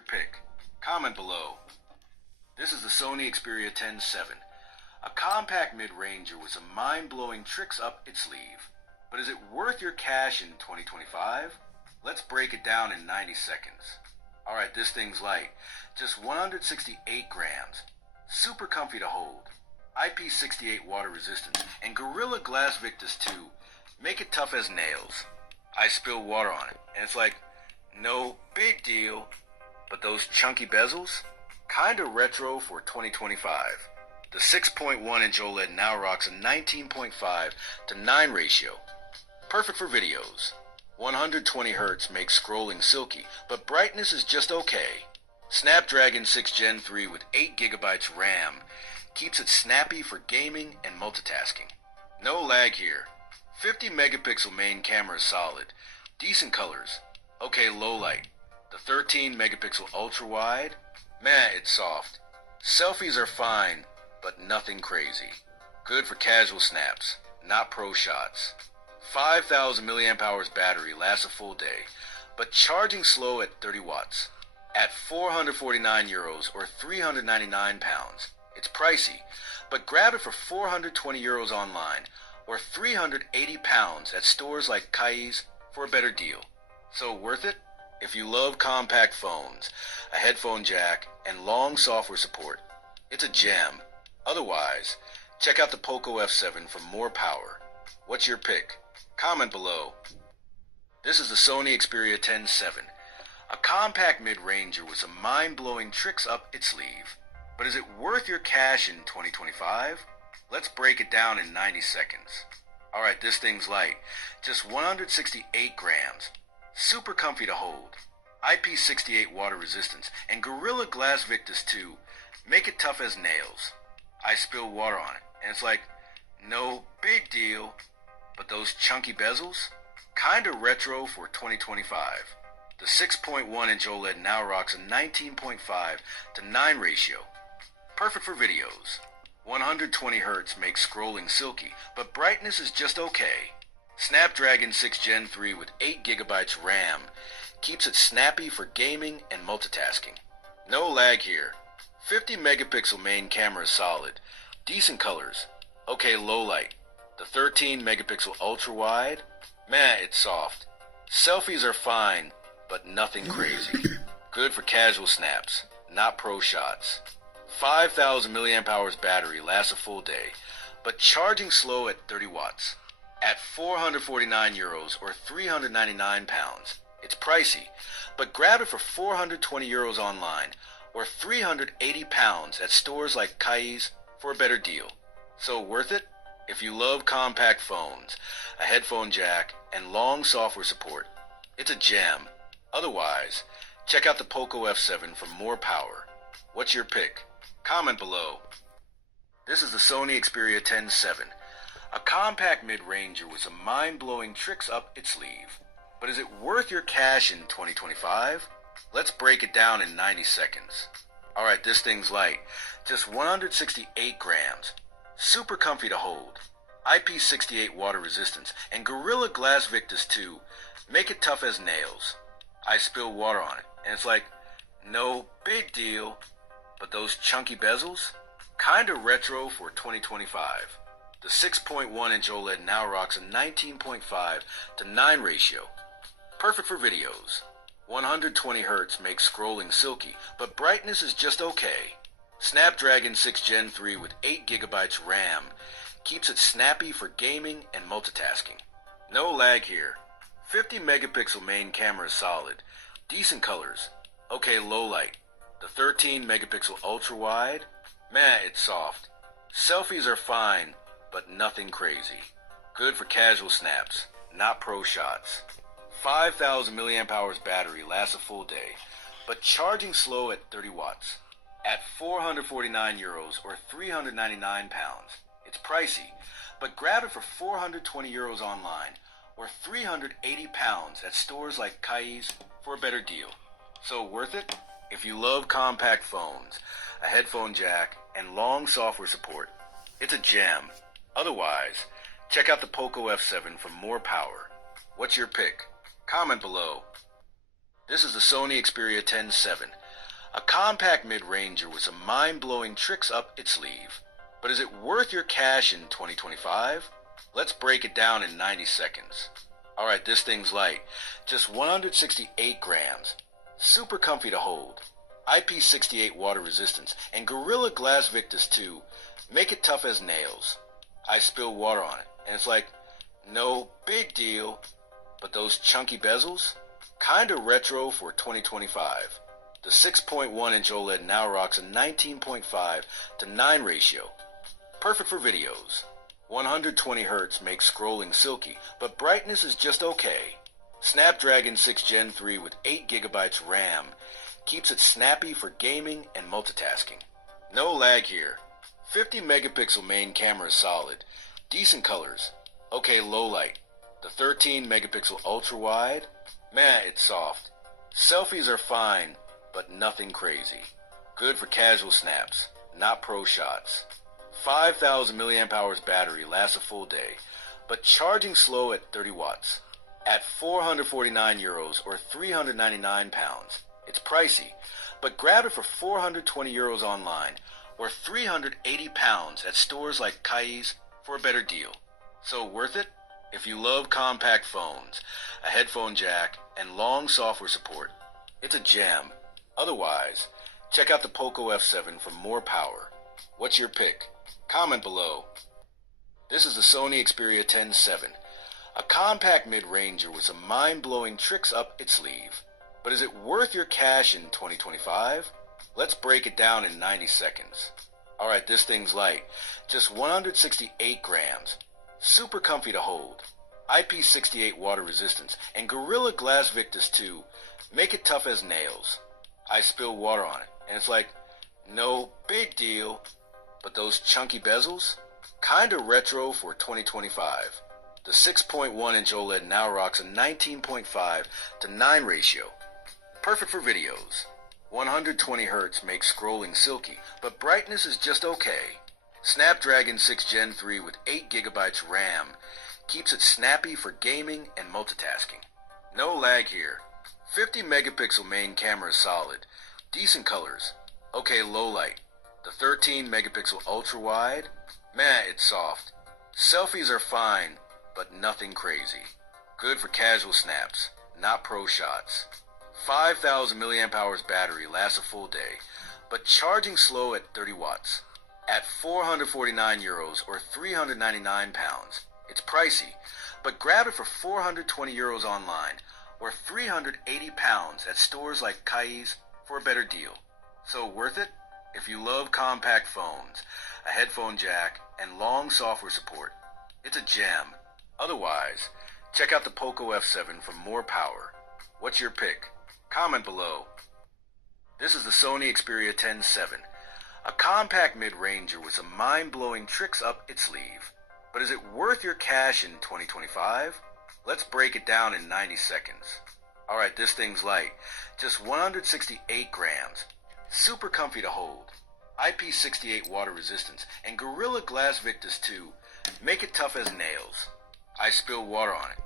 your pick? Comment below. This is the Sony Xperia 10-7, a compact mid-ranger with some mind-blowing tricks up its sleeve. But is it worth your cash in 2025? Let's break it down in 90 seconds. Alright, this thing's light. Just 168 grams. Super comfy to hold. IP68 water resistance. And Gorilla Glass Victus 2 make it tough as nails. I spill water on it, and it's like, no big deal. But those chunky bezels? Kinda retro for 2025. The 6.1-inch OLED now rocks a 19.5:9 ratio. Perfect for videos. 120 Hz makes scrolling silky, but brightness is just okay. Snapdragon 6 Gen 3 with 8 GB RAM keeps it snappy for gaming and multitasking. No lag here. 50 megapixel main camera is solid. Decent colors. Okay, low light. The 13 megapixel ultra wide? Meh, it's soft. Selfies are fine, but nothing crazy. Good for casual snaps, not pro shots. 5,000 milliamp hours battery lasts a full day, but charging slow at 30 watts. At 449 euros or 399 pounds. It's pricey, but grab it for 420 euros online or 380 pounds at stores like Kai's for a better deal. So worth it? If you love compact phones, a headphone jack, and long software support, it's a gem. Otherwise, check out the Poco F7 for more power. What's your pick? Comment below. This is the Sony Xperia 10-7, a compact mid-ranger with some mind-blowing tricks up its sleeve. But is it worth your cash in 2025? Let's break it down in 90 seconds. Alright, this thing's light. Just 168 grams. Super comfy to hold. IP68 water resistance and Gorilla Glass Victus 2 make it tough as nails. I spill water on it, and it's like, no big deal. But those chunky bezels? Kinda retro for 2025. The 6.1-inch OLED now rocks a 19.5:9 ratio. Perfect for videos. 120 Hz makes scrolling silky, but brightness is just okay. Snapdragon 6 Gen 3 with 8 GB RAM keeps it snappy for gaming and multitasking. No lag here. 50 megapixel main camera is solid. Decent colors. Okay, low light. The 13 megapixel ultra wide? Meh, it's soft. Selfies are fine, but nothing crazy. Good for casual snaps, not pro shots. 5,000 milliamp hours battery lasts a full day, but charging slow at 30 watts. At 449 euros or 399 pounds. It's pricey, but grab it for 420 euros online or 380 pounds at stores like Kai's for a better deal. So worth it? If you love compact phones, a headphone jack, and long software support, it's a gem. Otherwise, check out the Poco F7 for more power. What's your pick? Comment below. This is the Sony Xperia 10-7, a compact mid-ranger with some mind-blowing tricks up its sleeve. But is it worth your cash in 2025? Let's break it down in 90 seconds. Alright, this thing's light. Just 168 grams. Super comfy to hold. IP68 water resistance and Gorilla Glass Victus 2 make it tough as nails. I spill water on it, and it's like, no big deal. But those chunky bezels? Kinda retro for 2025. The 6.1-inch OLED now rocks a 19.5:9 ratio. Perfect for videos. 120 Hz makes scrolling silky, but brightness is just okay. Snapdragon 6 Gen 3 with 8 GB RAM keeps it snappy for gaming and multitasking. No lag here. 50 megapixel main camera is solid. Decent colors. Okay, low light. The 13 megapixel ultra wide? Meh, it's soft. Selfies are fine, but nothing crazy. Good for casual snaps, not pro shots. 5,000 milliamp hours battery lasts a full day, but charging slow at 30 watts. At 449 euros or 399 pounds. It's pricey, but grab it for 420 euros online or 380 pounds at stores like Kai's for a better deal. So worth it? If you love compact phones, a headphone jack, and long software support, it's a gem. Otherwise, check out the Poco F7 for more power. What's your pick? Comment below. This is the Sony Xperia 10-7, A compact mid-ranger with some mind-blowing tricks up its sleeve. But is it worth your cash in 2025? Let's break it down in 90 seconds. Alright, this thing's light. Just 168 grams. Super comfy to hold. IP68 water resistance and Gorilla Glass Victus 2 make it tough as nails. I spill water on it and it's like, no big deal. But those chunky bezels? Kinda retro for 2025. The 6.1-inch OLED now rocks a 19.5 to 9 ratio. Perfect for videos. 120 Hz makes scrolling silky, but brightness is just okay. Snapdragon 6 Gen 3 with 8 GB RAM keeps it snappy for gaming and multitasking. No lag here. 50 megapixel main camera is solid. Decent colors. Okay, low light. The 13 megapixel ultra wide? Man, it's soft. Selfies are fine, but nothing crazy. Good for casual snaps, not pro shots. 5,000 milliamp hours battery lasts a full day, but charging slow at 30 watts. At 449 euros or 399 pounds. It's pricey, but grab it for 420 euros online or 380 pounds at stores like Kai's for a better deal. So worth it? If you love compact phones, a headphone jack, and long software support, it's a gem. Otherwise, check out the Poco F7 for more power. What's your pick? Comment below. This is the Sony Xperia 10-7, a compact mid-ranger with some mind-blowing tricks up its sleeve. But is it worth your cash in 2025? Let's break it down in 90 seconds. Alright, this thing's light. Just 168 grams. Super comfy to hold. IP68 water resistance and Gorilla Glass Victus 2 make it tough as nails. I spill water on it and it's like, no big deal. But those chunky bezels? Kinda retro for 2025. The 6.1-inch OLED now rocks a 19.5 to 9 ratio. Perfect for videos. 120 Hz makes scrolling silky, but brightness is just okay. Snapdragon 6 Gen 3 with 8 GB RAM keeps it snappy for gaming and multitasking. No lag here. 50 megapixel main camera is solid. Decent colors. Okay, low light. The 13 megapixel ultra wide? Man, it's soft. Selfies are fine, but nothing crazy. Good for casual snaps, not pro shots. 5,000 milliamp hours battery lasts a full day, but charging slow at 30 watts. At 449 euros or 399 pounds. It's pricey, but grab it for 420 euros online or 380 pounds at stores like Kai's for a better deal. So worth it? If you love compact phones, a headphone jack, and long software support, it's a gem. Otherwise, check out the Poco F7 for more power. What's your pick? Comment below. This is the Sony Xperia 10-7, a compact mid-ranger with some mind-blowing tricks up its sleeve. But is it worth your cash in 2025? Let's break it down in 90 seconds. Alright, this thing's light. Just 168 grams. Super comfy to hold. IP68 water resistance and Gorilla Glass Victus 2 make it tough as nails. I spill water on it